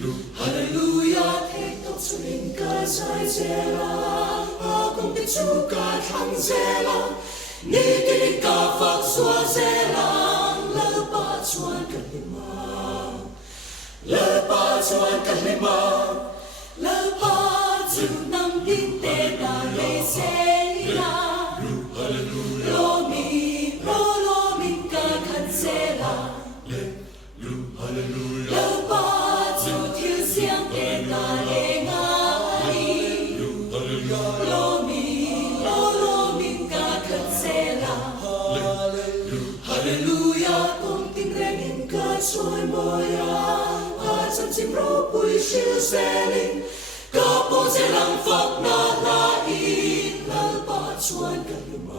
哈利路亚，聽到主應該在這啦，阿公的主該看這啦，你的家福所這啦，勒巴川格里瑪，勒巴川格里瑪，勒巴主能定得大雷誰啦，羅米羅米該看這啦，勒巴。Trôi môi chân chim rô bùi siêu xe linh cả bộ dễ lăng phật na la y lơ ba chuan cả lì mà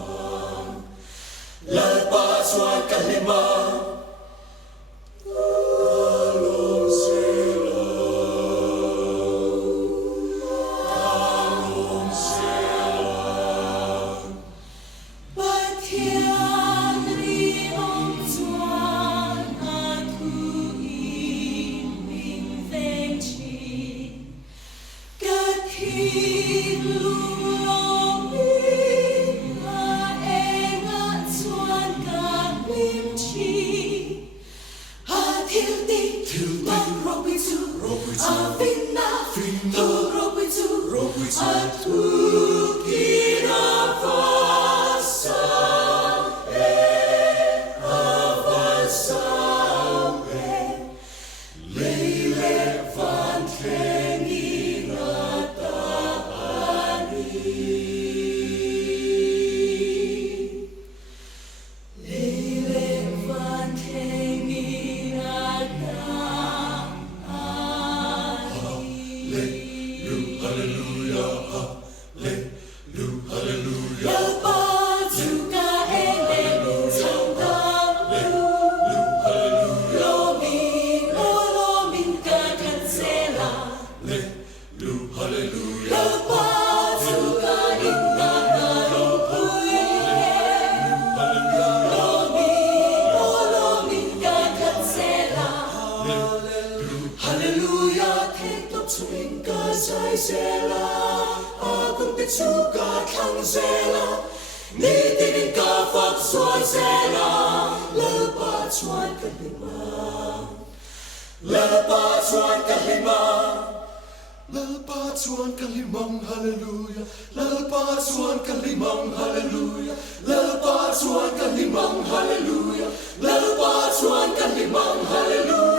Hallelujah, lalpa chuan kalimang hallelujah, lalpa chuan kalimang hallelujah, lalpa chuan kalimang hallelujah.